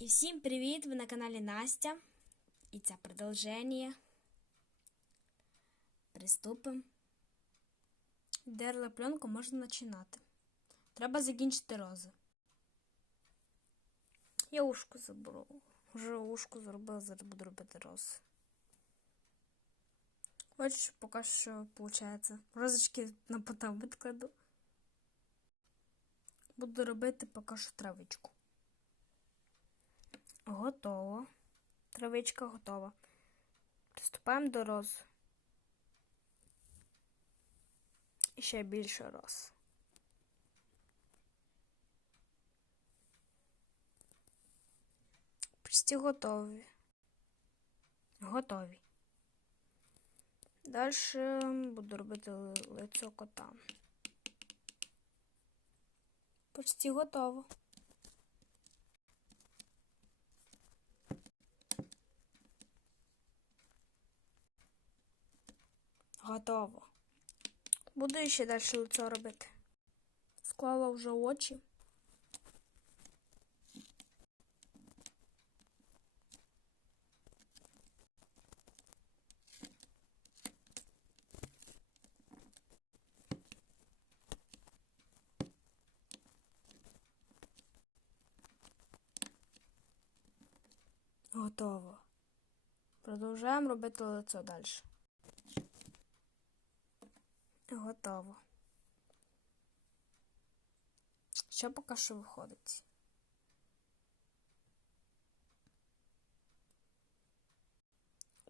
І всім привіт! Ви на каналі Настя. І це продовження. Приступимо. Дерла пленку можна починати. Треба закінчити рози. Я ушку заберу. Вже ушку зробила, зараз буду робити рози. Ось поки що виходить. Розочки на потом відкладу. Буду робити поки що травичку. Готово. Травичка готова. Приступаємо до роз. І ще більше роз. Почти готові. Готові. Далі буду робити лицо кота. Почти готово. Готово. Буду ще далі лицо робити. Склала вже очі. Готово. Продовжуємо робити лицо далі. Готово. Що поки що виходить?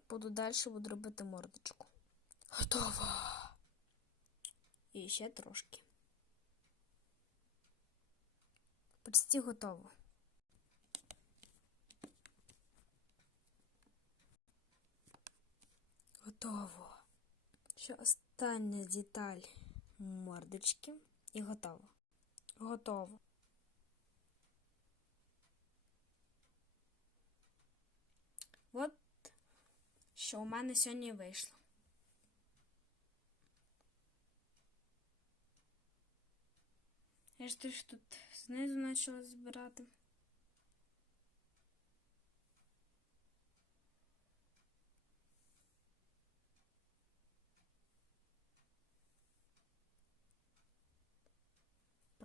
Буду далі буду робити мордочку. Готово. І ще трошки. Почти готово. Готово. Ще остання деталь мордочки і готово. Готово. От що у мене сьогодні вийшло. Я ж теж тут знизу почала збирати.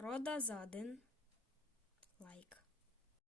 Прода за один лайк.